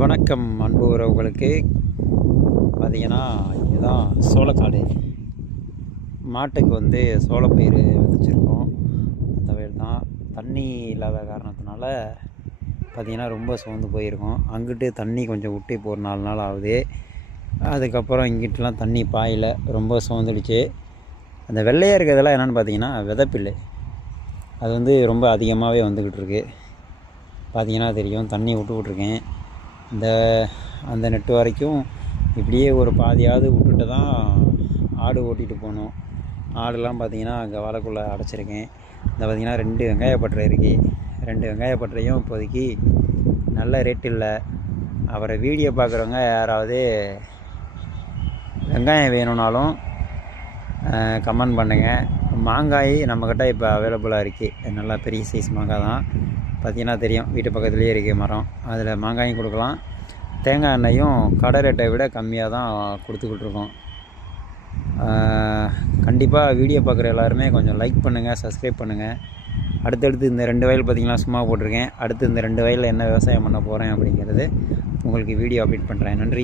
வணக்கம் அன்பு உறவுகளுக்கு. பார்த்திங்கன்னா இதுதான் சோளக்காடு. மாட்டுக்கு சோளப்பயிறு விதைச்சிருக்கோம். அந்த வயல் தான். தண்ணி இல்லாத காரணத்தினால பார்த்திங்கன்னா ரொம்ப சோர்ந்து போயிருக்கோம். அங்கிட்டு தண்ணி கொஞ்சம் விட்டு இப்போ ஒரு 4 நாள் ஆகுது. அதுக்கப்புறம் இங்கிட்டலாம் தண்ணி பாயல, ரொம்ப சோர்ந்துடுச்சு. அந்த வெள்ளையாக இருக்கிறதெல்லாம் என்னென்னு பார்த்திங்கன்னா விதைப்பில்லை. அது ரொம்ப அதிகமாகவே வந்துக்கிட்டு இருக்கு. பார்த்திங்கன்னா தெரியும். தண்ணி விட்டுருக்கேன். அந்த நெட்டு வரைக்கும் இப்படியே ஒரு பாதியாவது விட்டுட்டு தான் ஆடு ஓட்டிகிட்டு போகணும். ஆடுலாம் பார்த்திங்கன்னா அங்கே வாழைக்குள்ளே அடைச்சிருக்கேன். பார்த்திங்கன்னா 2 வெங்காயப்பட்டறை இருக்குது. 2 வெங்காயப்பட்டறையும் இப்போதைக்கு நல்ல ரேட் இல்லை. அப்புறம் வீடியோ பார்க்குறவங்க யாராவது வெங்காயம் வேணும்னாலும் கமெண்ட் பண்ணுங்கள். மாங்காய் நம்மக்கிட்ட இப்போ அவைலபிளாக இருக்குது. நல்லா பெரிய சைஸ் மாங்காய் தான். பார்த்திங்கன்னா தெரியும், வீட்டு பக்கத்துலேயே இருக்குது மரம். அதில் மாங்காயும் கொடுக்கலாம். தேங்காய் எண்ணெயும் கடை ரேட்டை விட கம்மியாக தான் கொடுத்துக்கிட்ருக்கோம். கண்டிப்பாக வீடியோ பார்க்குற எல்லாருமே கொஞ்சம் லைக் பண்ணுங்கள், சப்ஸ்கிரைப் பண்ணுங்கள். அடுத்தடுத்து இந்த 2 வயல் பார்த்திங்கன்னா சும்மா போட்டிருக்கேன். அடுத்து இந்த 2 வயலில் என்ன விவசாயம் பண்ண போகிறேன் அப்படிங்கிறது உங்களுக்கு வீடியோ அப்டேட் பண்ணுறேன். நன்றி.